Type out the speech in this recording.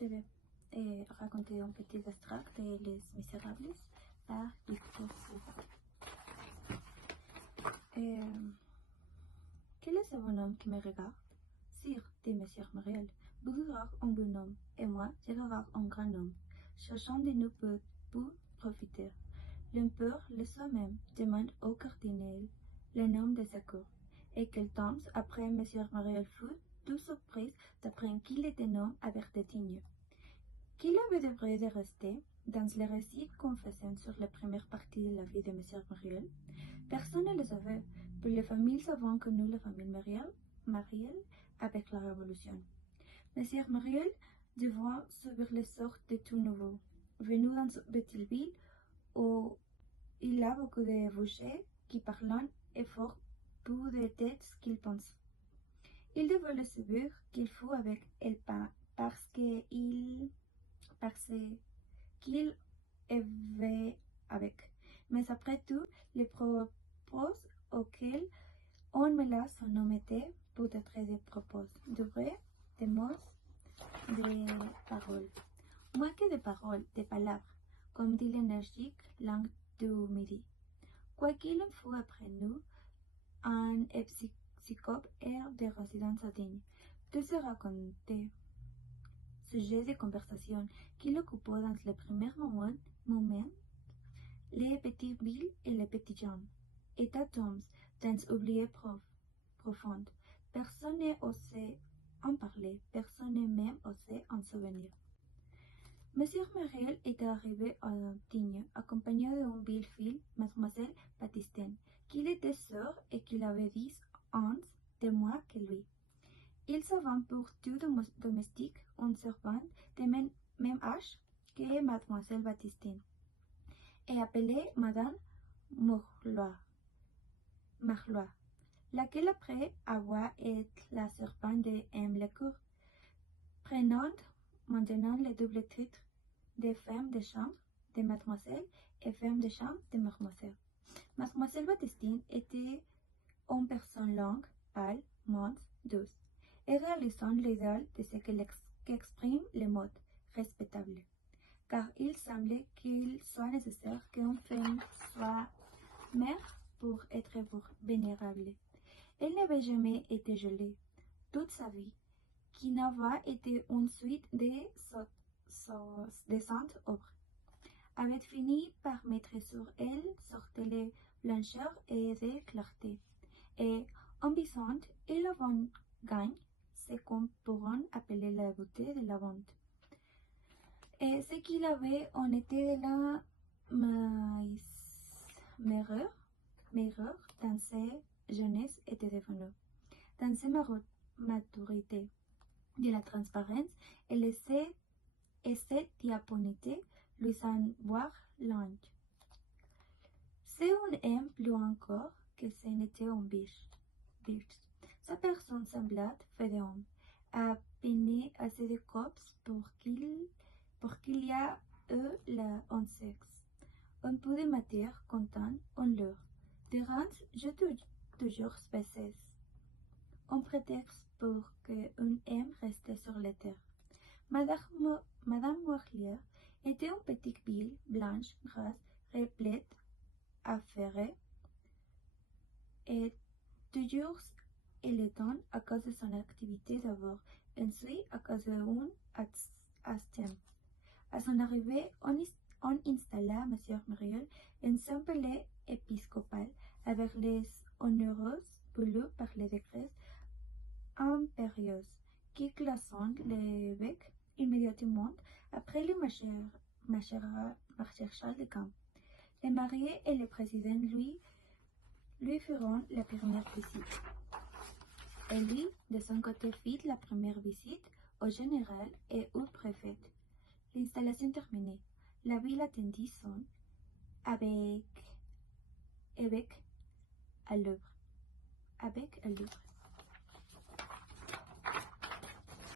je vais raconter un petit extrait de Les Misérables par Victor Hugo. Quel est ce bonhomme qui me regarde? Sire, dit Monsieur Myriel, vous regarde un bonhomme, et moi, je regarde un grand homme. Chacun de nous peut profiter. L'empereur, le soi-même, demande au cardinal le nom de sa cour. Et quel temps après Monsieur Myriel fut tout surprise d'apprendre qu'il était nommé avec des dignes. Qu'il avait de vrai de rester dans les récits qu'on faisait sur la première partie de la vie de Monsieur Myriel? Personne ne le savait, pour les familles savant que nous, la famille Myriel, avec la Révolution. Monsieur Myriel devra subir les sortes de tout nouveau. Venu dans une petite ville où il a beaucoup de bouchers qui parlent et fort plus de têtes qu'il pense. Il devait le subir qu'il faut avec el pain parce qu'il avait avec. Mais après tout, les propos auxquels on mêla son nom étaient peut-être des propos de vrai, des mots, des paroles. Moins que des paroles, des palabres, comme dit l'énergique langue du Midi. Quoi qu'il en fût après nous, un psychope air de résidence digne. Tout se racontait. Sujet de conversation qui l'occupait dans les premiers moments, les petites villes et les petits gens. État tombs dans oublié profond. Personne n'osait en parler, personne n'a même osé en souvenir. Monsieur Myriel était arrivé à Digne, accompagné d'une belle fille, Mademoiselle Baptistine, qu'il était sûr et qu'il avait 10 ans de moins que lui. Ils avaient pour tout domestique une servante de même âge que Mademoiselle Baptistine, et appelée Madame Marlois, laquelle après avoir été la servante de M. Lecour, prenant maintenant le double titre de femme de chambre de Mademoiselle et femme de chambre de Mademoiselle. Mademoiselle Baptistine était une personne longue, pâle, mince, douce, et réalisant l'idéal de ce qu'exprime le mot respectable, car il semblait qu'il soit nécessaire qu'une femme soit mère pour être vénérable. Elle n'avait jamais été jolie toute sa vie, qui n'avait été une suite de saintes œuvres, avait fini par mettre sur elle sorte de blancheur et de clarté, et ambitionne et la vente gagne ce qu'on pourrait appeler la beauté de la vente. Et ce qu'il avait en été de la meilleure dans ses jeunesse était devenu, dans ses maturité, de la transparence et cette diaponité lui semble voir l'ange. C'est un homme plus encore que ce n'était un biche. Sa personne semblable fait d'homme, a peine assez de corps pour qu'il y a eu un sexe. Un peu de matière content en leur. De rangs, je toujours spécies. Un prétexte pour qu'un homme restait sur la terre. Madame Moirlier était une petite ville blanche, grasse, replète, affairée, et toujours élégante à cause de son activité d'abord, ensuite à cause d'un asthme. À son arrivée, on installa Monsieur Myriel en son palais épiscopal avec les honneurs voulus par les décrets impérieux qui classant l'évêque immédiatement après le maréchal de camp. Les mariés et le président lui feront la première visite. Et lui, de son côté, fit la première visite au général et au préfet. L'installation terminée, la ville attendit son avec à Louvre.